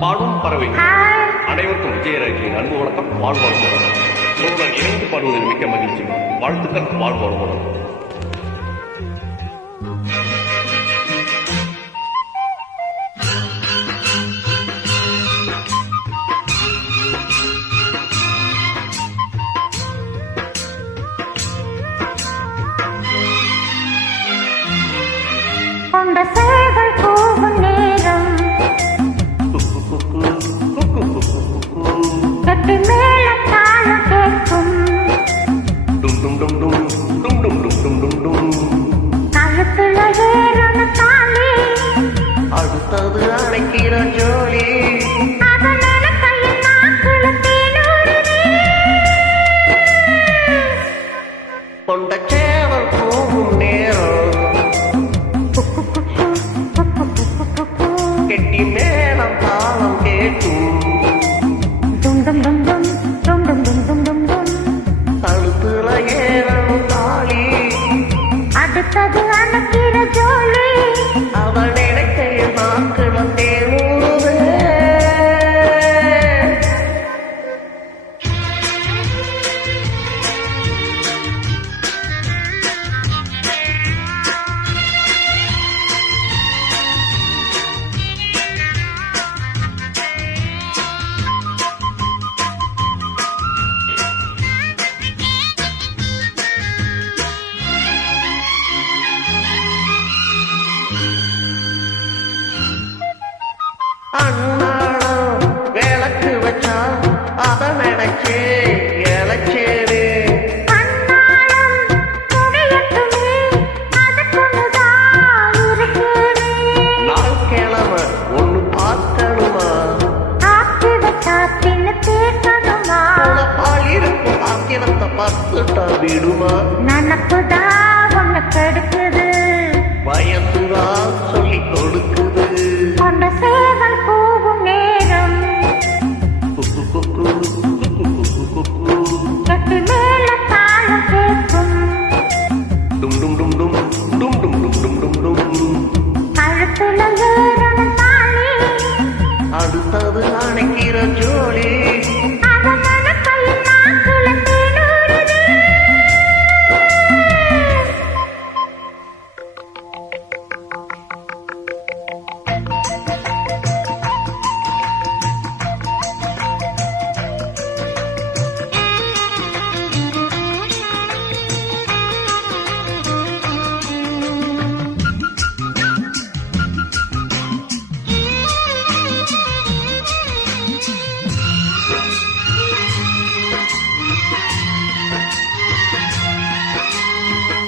பாடும் பறவை அனைவருக்கும் விஜயராஜின் அன்பு வணக்கம். வாழ்வாளர் உங்களுடன் இணைந்து பாடுவதில் மிக்க மகிழ்ச்சி. வாழ்த்துக்கள். வாழ்வாளர் கொண்ட சேவல் கூவும் நேரம் கட்டி மேல தாளம் கேட்கும் கழுத்துல ஏறன தாலி அடுத்தது அழைக்கிற ஜோலி அதனால கையில் நாக்குல தேனூறுதே கொண்ட சேவல் கூவும் நேரம் கெட்டி மேளம் தாளம் கேட்கும் டும் டும் டும் டும் டும் டும் டும் டும் டும் டும் கழுத்துல ஏறணும் தாலி அடுத்தது அணைக்கிற ஜோலி அவள் நினைக்கைய நாக்குல தேனூறுதே அண்ணாடம் விளக்கு வச்சா அத நினைச்சே இழைச்சேனே அன்னாலம் துடையட்டுமே அதுக்குள்ளதான் இருக்கேனே நாள் கிழமை ஒண்ணு பார்க்கணுமா ஆக்கி வச்சா தின்னு தேக்கணுமா உனப்பால் இருக்கும் ஆக்கிரத்தை பார்த்துட்டா விடுமா நனப்புதான் ஒண்ணு கெடுக்குது வயசுதான் சொல்லி கொடுக்குது கொண்ட சேவல் கூவும் நேரம் கட்டி மேல தாளம் கேட்கும் டும் டும் டும் டும் டும் டும் டும் டும் டும் டும் கழுத்துல ஏறன தாலி அடுத்தது அணைக்கிற ஜோலி அதனால கையில் நாக்குல தேனூறுதே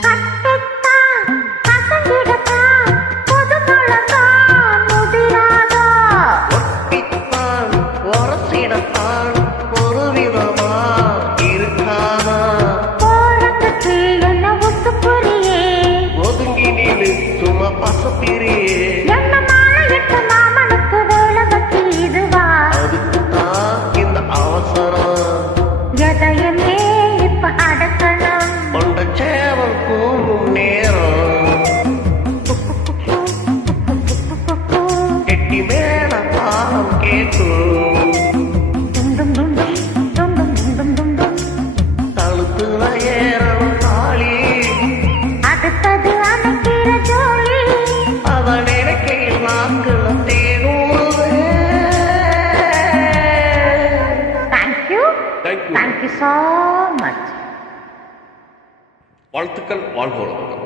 கட்டித்தான் கசங்கிடத்தான் புதுமலர்தான் முதிராதா ஒட்டித்தான் உரசிடத்தான் ஒரு விதமா இருக்காதா போறதுக்கு என்ன உசுப்புரியே ஒதுங்கி நின்று சும்மா பசப்பிரியே என்ன மாலையிட்டு மாமனுக்கு வேலை பத்தி இதுவா அதுக்குத்தான் இந்த அவசரம் எதையுமே இப்ப அடக்கணும் கொண்ட சேவல் கூவும் நேரம் கெட்டி மேல பாலம் கேட்கும் டும் டும் டும் டும் டும் டும் டும் டும் கழுத்துல ஏறணும் தாலி அடுத்தது அணைக்கிற ஜோலி அவ நினைக்கையில் நாக்குல தேனூறுதே thank you thank you. Thank you so much வாழ்த்துக்கள். வாழ்வாளர்